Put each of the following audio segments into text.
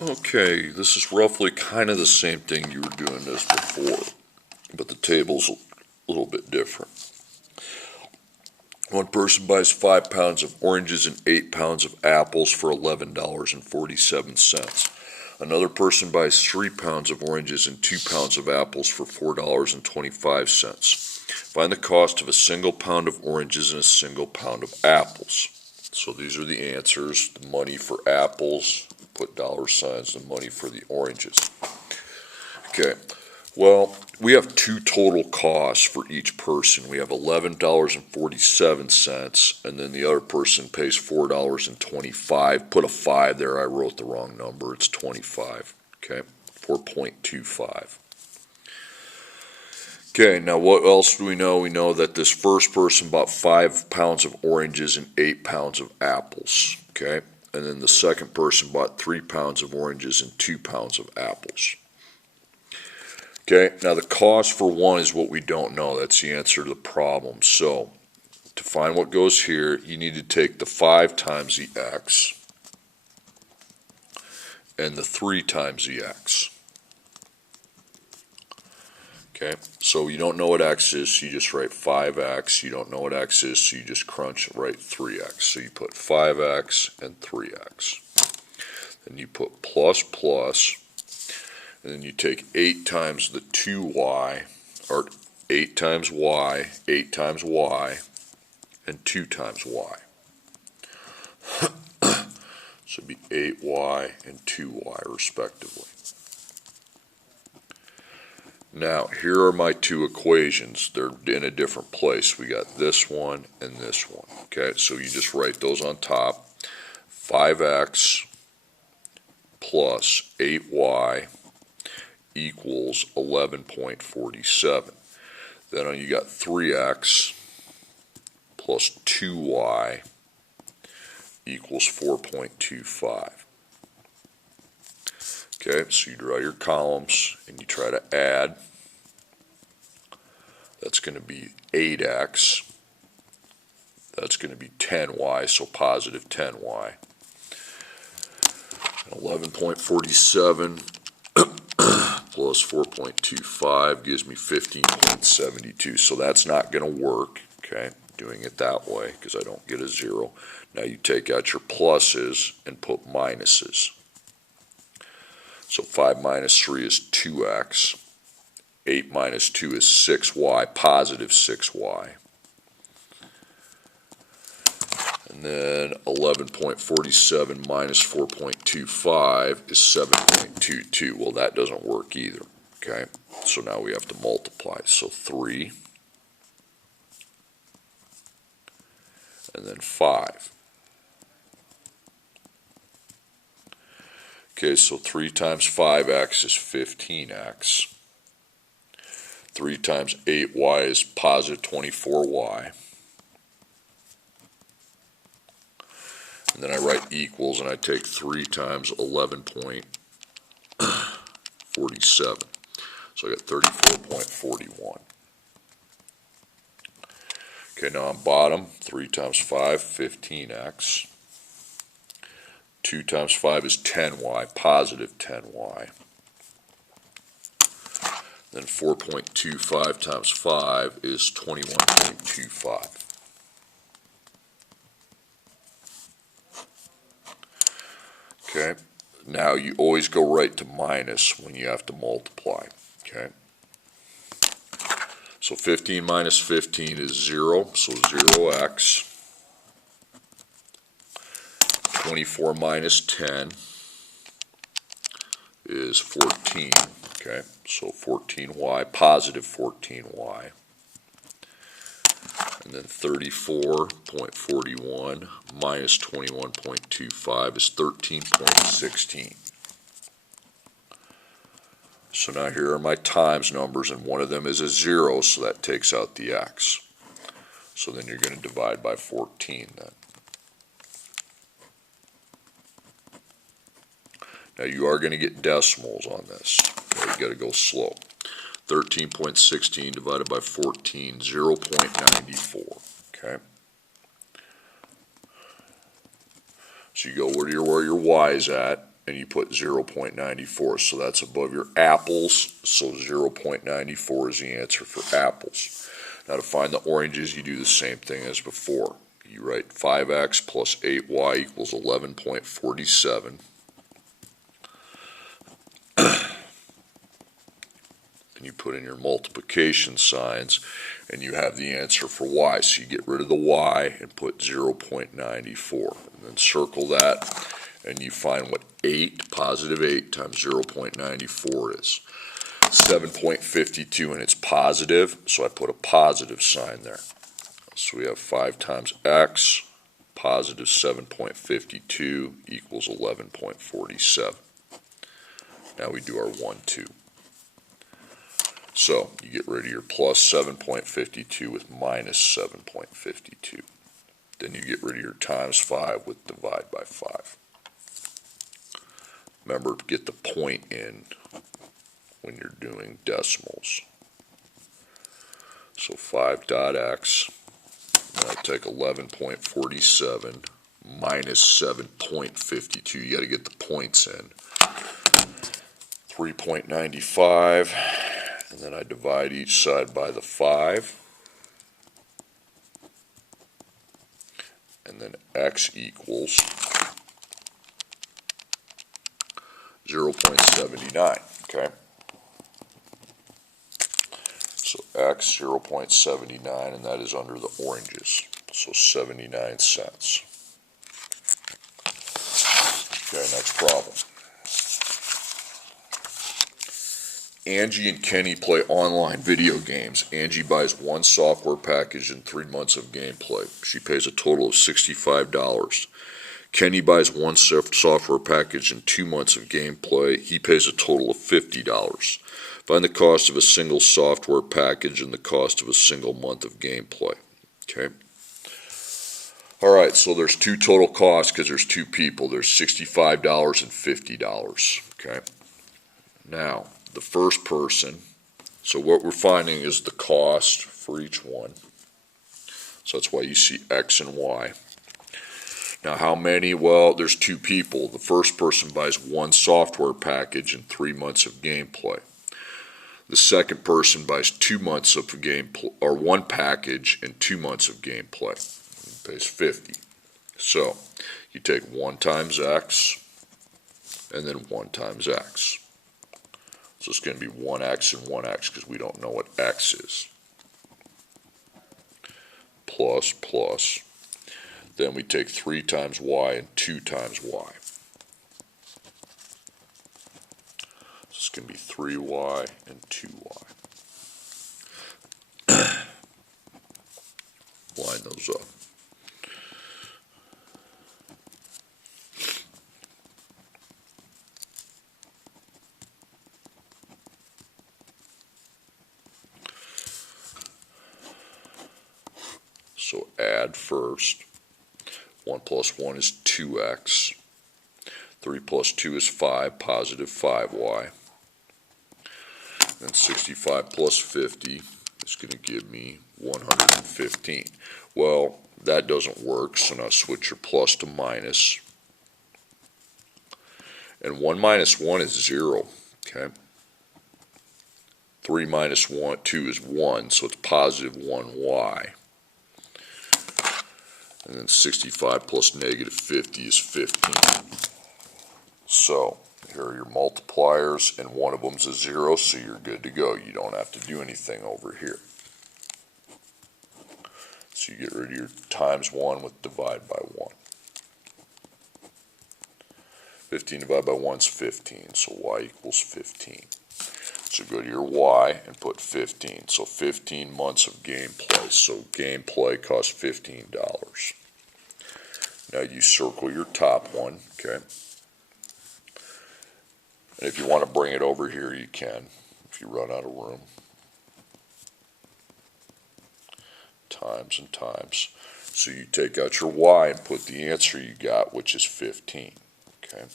Okay, this is roughly kind of the same thing you were doing this before, but the table's a little bit different. One person buys 5 pounds of oranges and 8 pounds of apples for $11.47. Another person buys 3 pounds of oranges and 2 pounds of apples for $4.25. Find the cost of a single pound of oranges and a single pound of apples. So these are the answers. The money for apples, put dollar signs, the money for the oranges. Okay, well, we have two total costs for each person. We have $11.47, and then the other person pays $4.25. Put a 5 there, I wrote the wrong number, it's 25, okay, 4.25. Okay, now what else do we know? We know that this first person bought 5 pounds of oranges and 8 pounds of apples, okay? And then the second person bought 3 pounds of oranges and 2 pounds of apples. Okay, now the cost for one is what we don't know. That's the answer to the problem. So, to find what goes here, you need to take the 5 times the x and the 3 times the x. Okay, so you don't know what x is, so you just write 5x. You don't know what x is, so you just crunch and write 3x. So you put 5x and 3x. Then you put plus plus, and then you take 8 times the 2y, or 8 times y, 8 times y, and 2 times y. So it'd be 8y and 2y respectively. Now, here are my two equations. They're in a different place. We got this one and this one. Okay, so you just write those on top. 5x plus 8y equals 11.47. Then you got 3x plus 2y equals 4.25. Okay, so you draw your columns and you try to add. That's going to be 8x. That's going to be 10y, so positive 10y. 11.47 plus 4.25 gives me 15.72. So that's not going to work, okay, doing it that way because I don't get a 0. Now you take out your pluses and put minuses. So 5 minus 3 is 2x. 8 minus 2 is 6y, positive 6y. And then 11.47 minus 4.25 is 7.22. Well, that doesn't work either, okay? So now we have to multiply. So 3, and then 5. Okay, so 3 times 5x is 15x. 3 times 8y is positive 24y. And then I write equals, and I take 3 times 11.47. So I got 34.41. Okay, now on bottom, 3 times 5, 15x. 2 times 5 is 10y, positive 10y. Then 4.25 times 5 is 21.25. Okay, now you always go right to minus when you have to multiply. Okay, so 15 minus 15 is 0, so 0x. 24 minus 10 is 14. Okay, so 14y, positive 14y. And then 34.41 minus 21.25 is 13.16. So now here are my times numbers, and one of them is a 0, so that takes out the x. So then you're going to divide by 14 then. Now you are going to get decimals on this. Okay, you got to go slow. 13.16 divided by 14, 0.94. Okay. So you go where your y is at, and you put 0.94. So that's above your apples, so 0.94 is the answer for apples. Now to find the oranges, you do the same thing as before. You write 5x plus 8y equals 11.47. And you put in your multiplication signs, and you have the answer for y. So you get rid of the y and put 0.94. And then circle that, and you find what positive 8 times 0.94 is. 7.52, and it's positive, so I put a positive sign there. So we have 5 times x, positive 7.52 equals 11.47. Now we do our 1, 2. So you get rid of your plus 7.52 with minus 7.52. Then you get rid of your times 5 with divide by 5. Remember to get the point in when you're doing decimals. So 5.x, and I take 11.47 minus 7.52. You got to get the points in. 3.95. And then I divide each side by the 5. And then x equals 0.79, okay? So x 0.79, and that is under the oranges, so 79 cents. Okay, next problem. Angie and Kenny play online video games. Angie buys one software package and 3 months of gameplay. She pays a total of $65. Kenny buys one software package and 2 months of gameplay. He pays a total of $50. Find the cost of a single software package and the cost of a single month of gameplay. Okay. Alright, so there's two total costs because there's two people. There's $65 and $50. Okay. Now, the first person, so what we're finding is the cost for each one. So that's why you see X and Y. Now how many? Well, there's two people. The first person buys one software package and 3 months of gameplay. The second person buys 2 months of gameplay, or one package and 2 months of gameplay. He pays 50. So you take 1 times X and then 1 times X. So it's going to be 1x and 1x because we don't know what x is. Plus, plus. Then we take 3 times y and 2 times y. So it's going to be 3y and 2y. Line those up. So add first. 1 plus 1 is 2x. 3 plus 2 is 5, positive 5y. Then 65 plus 50 is going to give me 115. Well, that doesn't work, so now switch your plus to minus. And 1 minus 1 is 0, okay? 3 minus 1, 2 is 1, so it's positive 1y. And then 65 plus negative 50 is 15. So here are your multipliers, and one of them's a 0, so you're good to go. You don't have to do anything over here. So you get rid of your times 1 with divide by 1. 15 divided by 1 is 15, so y equals 15. So go to your y and put 15. So 15 months of gameplay. So gameplay costs $15. Now you circle your top one, okay? And if you want to bring it over here, you can, if you run out of room. Times and times. So you take out your y and put the answer you got, which is 15, okay?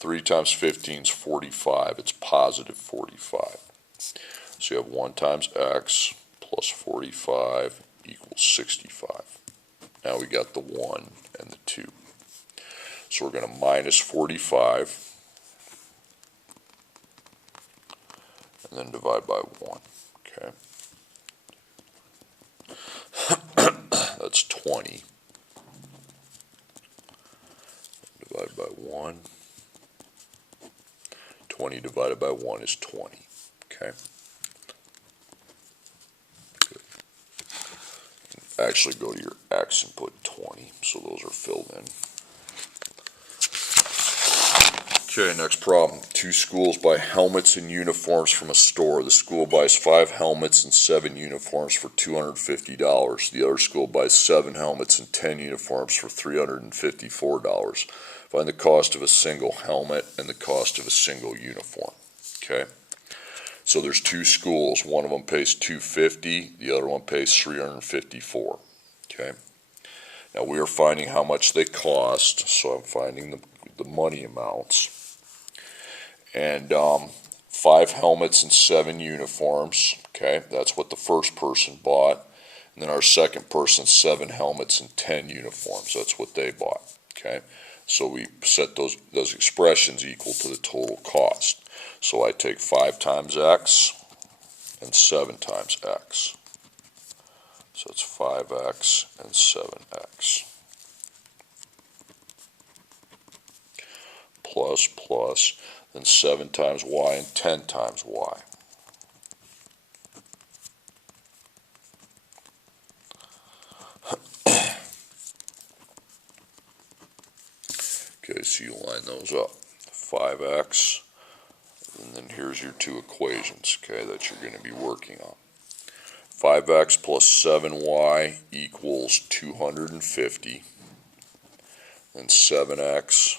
3 times 15 is 45. It's positive 45. So you have 1 times x plus 45 equals 65. Now we got the 1 and the 2. So we're going to minus 45 and then divide by 1. Okay. That's 20. Divide by 1. 20 divided by 1 is 20. Okay. Good. Actually go to your X and put 20, so those are filled in. Okay, next problem. 2 schools buy helmets and uniforms from a store. The school buys 5 helmets and 7 uniforms for $250. The other school buys 7 helmets and 10 uniforms for $354. Find the cost of a single helmet and the cost of a single uniform. Okay, so there's 2 schools. One of them pays $250, the other one pays $354. Okay, now we are finding how much they cost, so I'm finding the money amounts. And 5 helmets and 7 uniforms. Okay, that's what the first person bought. And then our second person, 7 helmets and 10 uniforms. That's what they bought. Okay, so we set those expressions equal to the total cost. So I take 5 times X and 7 times X. So it's 5X and 7X. Plus, then 7 times Y and 10 times Y. Okay, so you line those up. 5X, and then here's your 2 equations, okay, that you're going to be working on. 5X plus 7Y equals 250, and 7X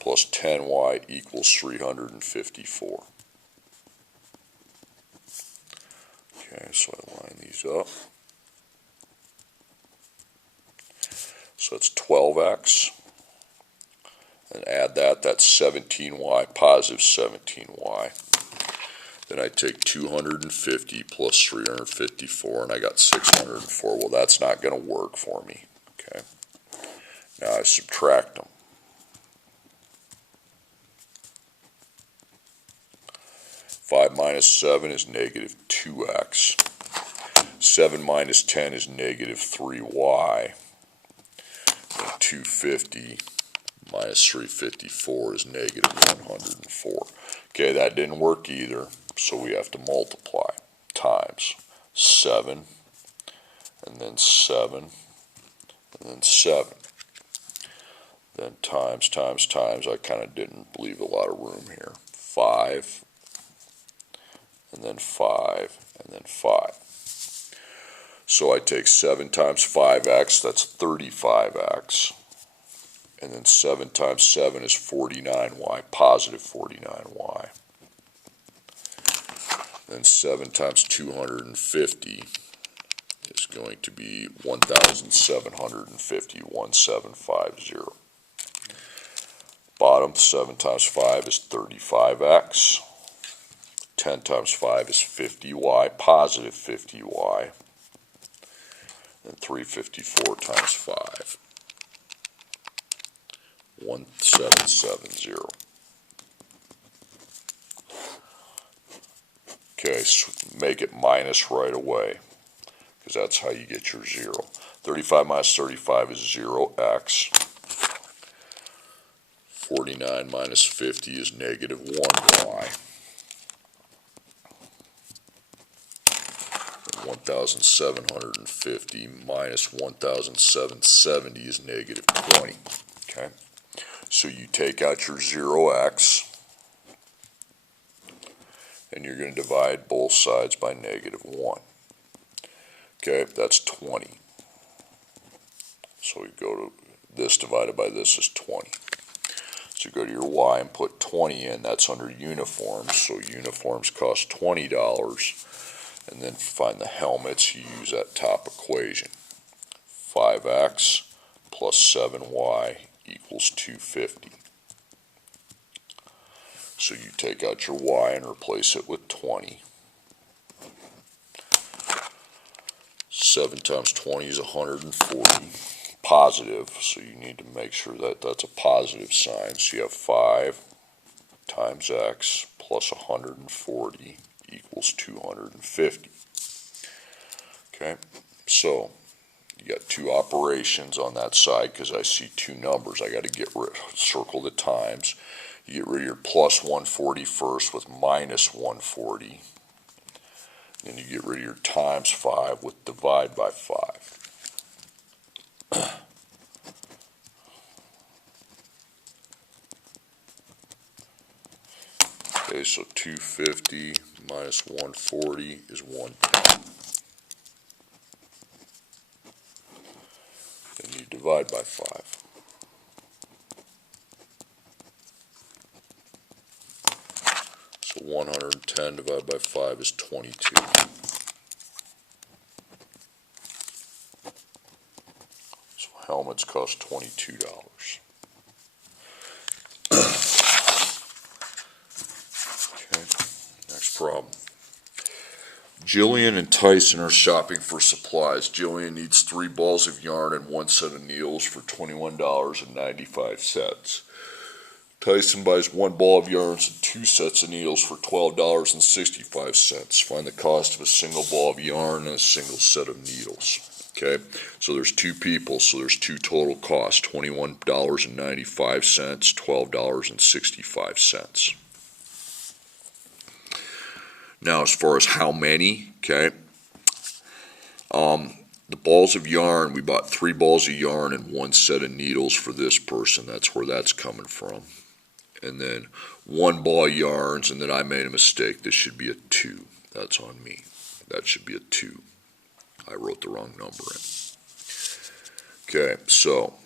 plus 10Y equals 354. Okay, so I line these up. So it's 12X, and add that, that's 17Y, positive 17Y. Then I take 250 plus 354, and I got 604. Well, that's not going to work for me. Okay, now I subtract them. 5 minus 7 is negative 2X. 7 minus 10 is negative 3Y. And 250 minus 354 is negative 104. Okay, that didn't work either, so we have to multiply. Times 7, and then 7, and then 7. Then times, I kind of didn't leave a lot of room here. 5, and then 5, and then 5. So I take 7 times 5X, that's 35X. And then 7 times 7 is 49Y, positive 49Y. Then 7 times 250 is going to be 1,750, 1750. Bottom, 7 times 5 is 35X. 10 times 5 is 50Y, positive 50Y. And 354 times 5. 1770. Okay, so make it minus right away, because that's how you get your 0. 35 minus 35 is 0x. 49 minus 50 is negative 1y. 1,750 minus 1,770 is negative 20. Okay, so you take out your 0x, and you're going to divide both sides by negative 1. Okay, that's 20. So we go to this divided by this is 20. So you go to your y and put 20 in. That's under uniforms. So uniforms cost $20. And then find the helmets. You use that top equation. 5x plus 7y equals 250. So you take out your y and replace it with 20. 7 times 20 is 140. positive, so you need to make sure that that's a positive sign. So you have 5 times x plus 140 equals 250. Okay, so you got two operations on that side because I see two numbers. I got to circle the times. You get rid of your plus 140 first with minus 140. Then you get rid of your times 5 with divide by 5. Okay, so 250 minus 140 is 110. Then you divide by 5. So 110 divided by 5 is 22. So helmets cost $22. Okay, next problem. Jillian and Tyson are shopping for supplies. Jillian needs 3 balls of yarn and 1 set of needles for $21.95. Tyson buys 1 ball of yarns and 2 sets of needles for $12.65. Find the cost of a single ball of yarn and a single set of needles. Okay, so there's 2 people, so there's 2 total costs, $21.95, $12.65. Now, as far as how many, okay, the balls of yarn, we bought 3 balls of yarn and 1 set of needles for this person. That's where that's coming from. And then 1 ball of yarns, and then I made a mistake. This should be a 2. That's on me. That should be a 2. I wrote the wrong number in. Okay, so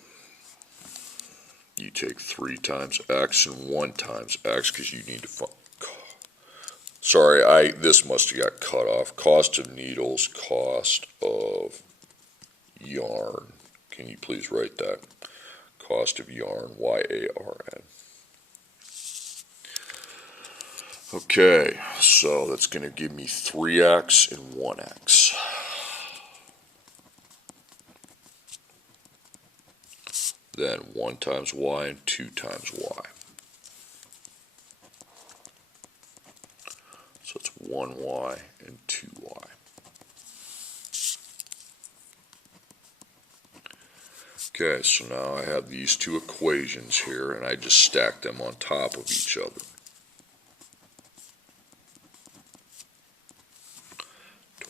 you take 3 times x and 1 times x because you need to find. Sorry, this must have got cut off. Cost of needles, cost of yarn. Can you please write that? Cost of yarn, Y-A-R-N. Okay, so that's going to give me 3x and 1x. Then 1 times y and 2 times y. So it's 1y and 2y. Okay, so now I have these 2 equations here, and I just stack them on top of each other.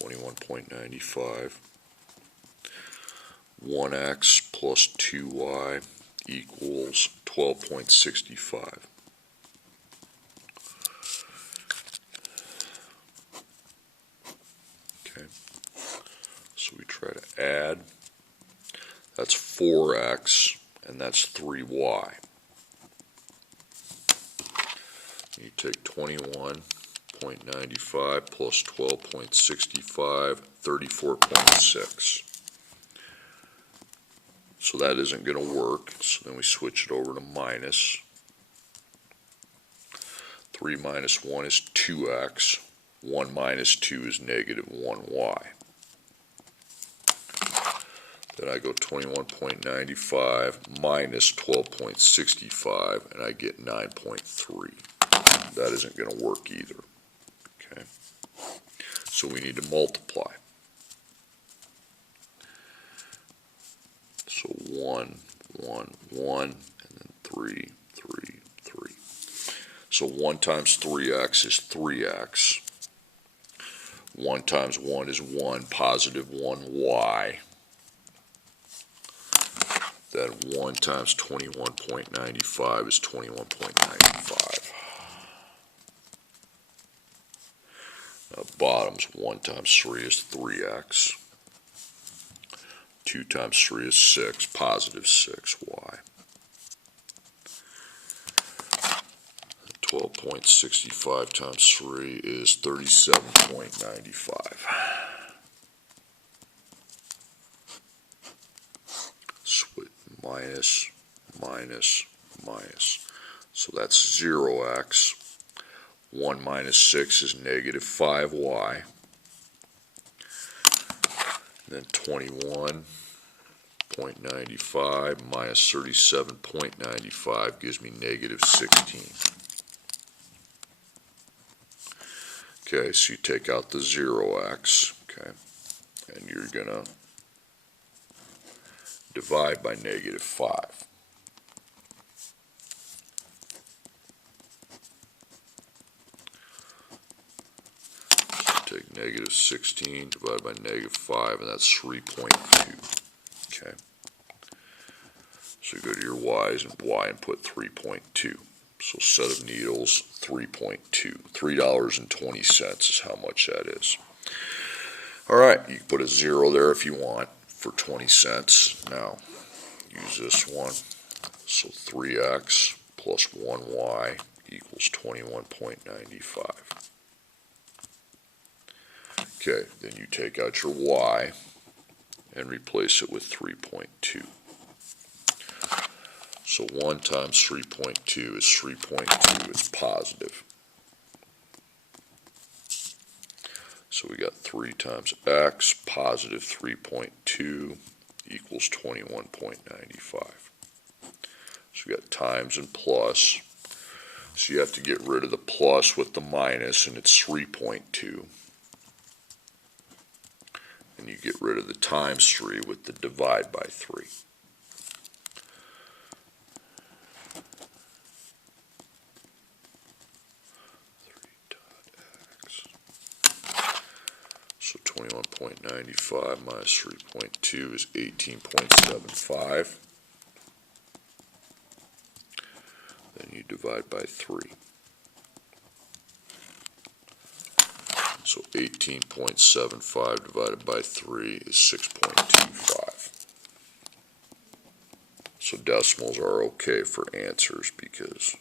21.95. 1x plus 2y equals 12.65. Okay, so we try to add. That's 4x, and that's 3y. You take 21.95 plus 12.65, 34.6. So that isn't going to work, so then we switch it over to minus. 3 minus 1 is 2x. 1 minus 2 is negative 1y. Then I go 21.95 minus 12.65, and I get 9.3. That isn't going to work either. Okay, so we need to multiply. So 1, 1, 1, and then 3, 3, 3. So 1 times 3x is 3x. 1 times 1 is 1, positive 1y. Then 1 times 21.95 is 21.95. Now bottoms, 1 times 3 is 3x. 2 times 3 is 6, positive 6y. 12.65 times 3 is 37.95. Minus, minus, minus. So that's 0x. 1 minus 6 is negative 5y. Then 21 21.95 minus 37.95 gives me negative 16. Okay, so you take out the 0x, okay, and you're going to divide by negative 5. So take negative 16 divided by negative 5, and that's 3.2. Okay. So go to your y's and y and put 3.2. So set of needles, 3.2. $3.20 is how much that is. All right, you can put a 0 there if you want for 20 cents. Now, use this one. So 3x plus 1y equals 21.95. Okay, then you take out your y and replace it with 3.2. So 1 times 3.2 is 3.2. It's positive. So we got 3 times x, positive 3.2 equals 21.95. So we got times and plus. So you have to get rid of the plus with the minus, and it's 3.2. And you get rid of the times 3 with the divide by 3. So 21.95 minus 3.2 is 18.75. Then you divide by 3. So 18.75 divided by 3 is 6.25. So decimals are okay for answers because